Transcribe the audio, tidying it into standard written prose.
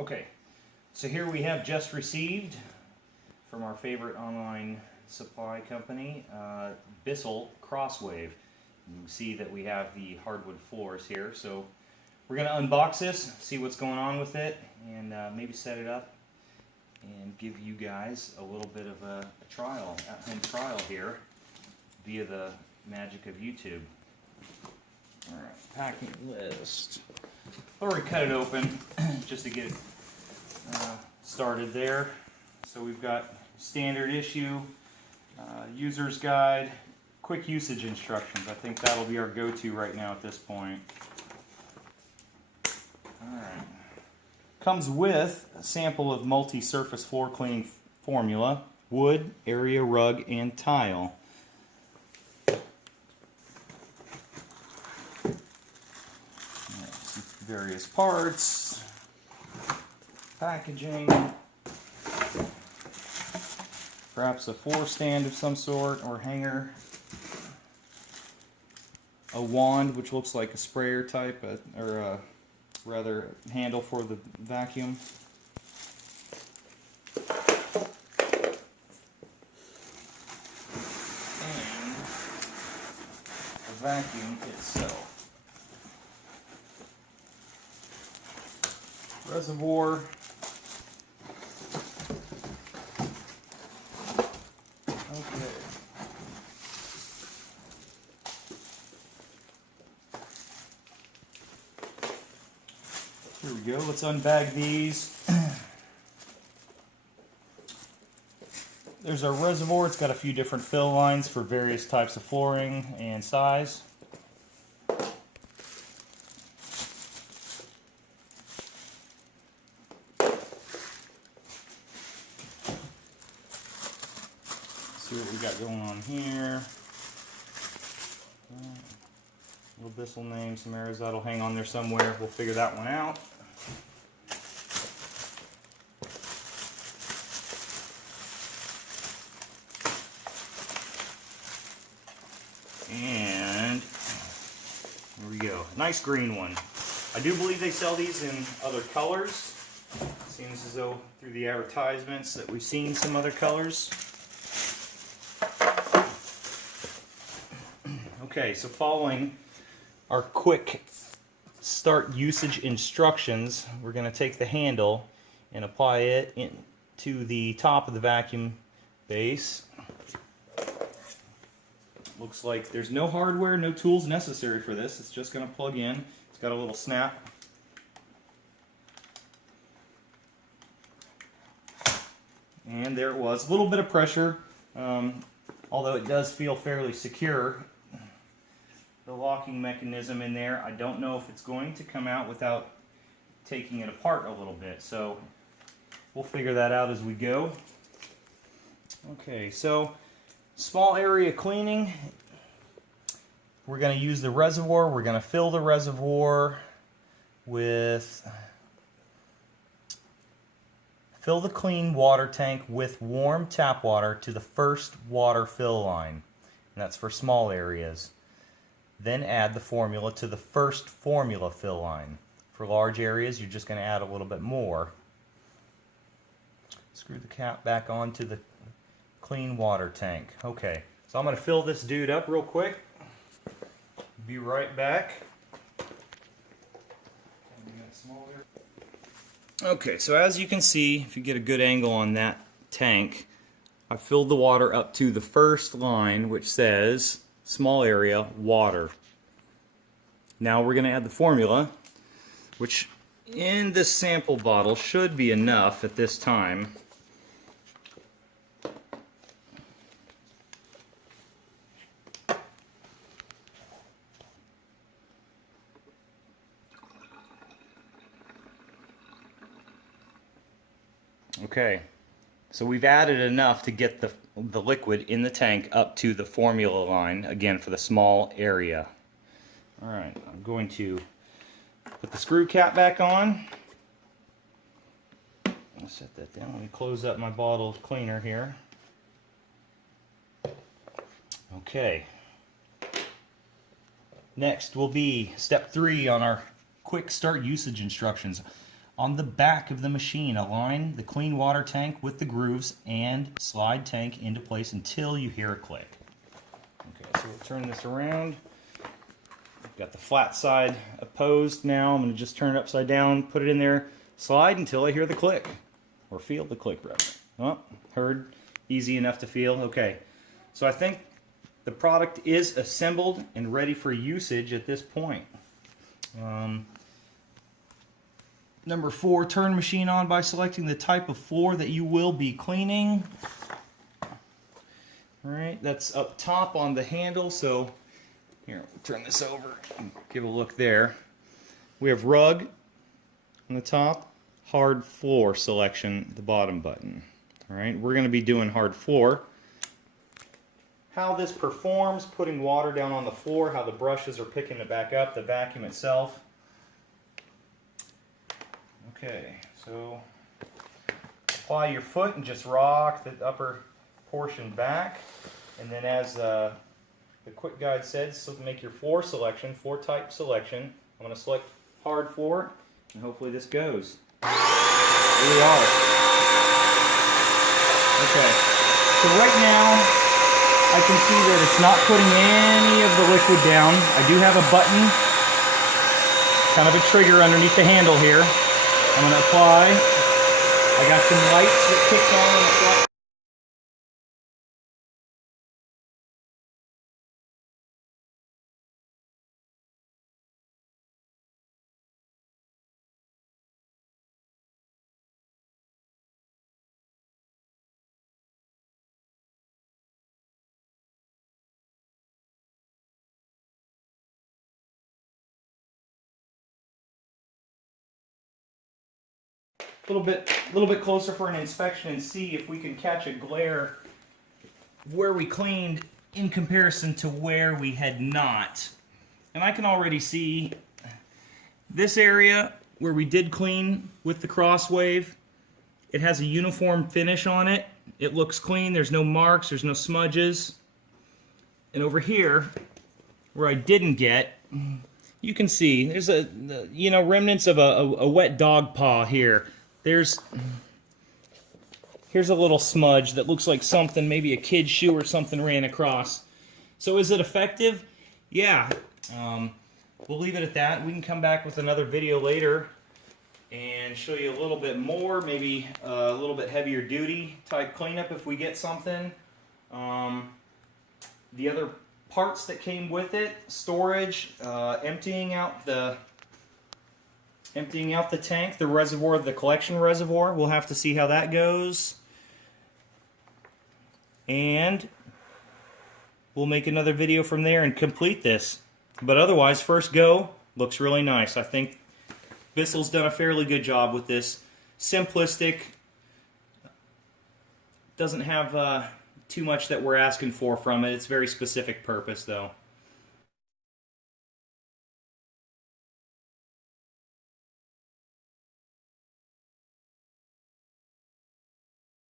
Okay, so here we have just received from our favorite online supply company, BISSELL CROSSWAVE. You can see that we have the hardwood floors here, so we're going to unbox this, see what's going on with it, and maybe set it up and give you guys a little bit of a trial, at-home trial here via the magic of YouTube. Alright, packing list. Already cut it open just to get it started there. So we've got standard issue, user's guide, quick usage instructions. I think that'll be our go-to right now at this point. Alright. Comes with a sample of multi-surface floor cleaning formula, wood, area, rug, and tile. Various parts, packaging, perhaps a floor stand of some sort or hanger, a wand which looks like a sprayer type, or a rather handle for the vacuum. And the vacuum itself. Reservoir. Okay. Here we go. Let's unbag these. There's our reservoir. It's got a few different fill lines for various types of flooring and size. See what we got going on here. Little BISSELL name, some arrows that'll hang on there somewhere. We'll figure that one out. And here we go. Nice green one. I do believe they sell these in other colors. Seems as though through the advertisements that we've seen some other colors. Okay, so following our quick start usage instructions, we're going to take the handle and apply it into the top of the vacuum base. Looks like there's no hardware, no tools necessary for this. It's just going to plug in. It's got a little snap. And there it was. A little bit of pressure, although it does feel fairly secure. The locking mechanism in there, I don't know if it's going to come out without taking it apart a little bit, so we'll figure that out as we go. Okay, so small area cleaning. We're going to use the reservoir. We're going to fill the reservoir with, fill the clean water tank with warm tap water to the first water fill line, and that's for small areas. Then add the formula to the first formula fill line. For large areas, you're just going to add a little bit more. Screw the cap back onto the clean water tank. Okay, so I'm going to fill this dude up real quick. Be right back. Okay, so as you can see, if you get a good angle on that tank, I filled the water up to the first line, which says small area, water. Now we're going to add the formula, which in this sample bottle should be enough at this time. Okay, so we've added enough to get the liquid in the tank up to the formula line, again for the small area. Alright, I'm going to put the screw cap back on. I'll set that down. Let me close up my bottle of cleaner here. Okay. Next will be step 3 on our quick start usage instructions. on the back of the machine. Align the clean water tank with the grooves and slide tank into place until you hear a click. Okay, so we'll turn this around. Got the flat side opposed now. I'm going to just turn it upside down, put it in there, slide until I hear the click, or feel the click rather. Oh, heard. Easy enough to feel. Okay, so I think the product is assembled and ready for usage at this point. Number 4, turn machine on by selecting the type of floor that you will be cleaning. All right, that's up top on the handle, so here, we'll turn this over and give a look there. We have rug on the top, hard floor selection, the bottom button. All right, we're going to be doing hard floor. How this performs, putting water down on the floor, how the brushes are picking it back up, the vacuum itself. Okay, so apply your foot and just rock the upper portion back, and then as the quick guide said, so make your floor selection, floor type selection. I'm going to select hard floor, and hopefully this goes. Here we are. Okay, so right now I can see that it's not putting any of the liquid down. I do have a button, kind of a trigger underneath the handle here. I'm going to apply. I got some lights that kicked on the flat. A little bit closer for an inspection and see if we can catch a glare where we cleaned in comparison to where we had not. And I can already see this area where we did clean with the CrossWave. It has a uniform finish on it. It looks clean. There's no marks. There's no smudges. And over here, where I didn't get, you can see there's remnants of a wet dog paw here. Here's a little smudge that looks like something, maybe a kid's shoe or something ran across. So is it effective? Yeah. We'll leave it at that. We can come back with another video later and show you a little bit more, maybe a little bit heavier duty type cleanup if we get something. The other parts that came with it, storage, emptying out the tank, the reservoir, the collection reservoir. We'll have to see how that goes. And we'll make another video from there and complete this. But otherwise, first go, looks really nice. I think Bissell's done a fairly good job with this. Simplistic. Doesn't have too much that we're asking for from it. It's very specific purpose though.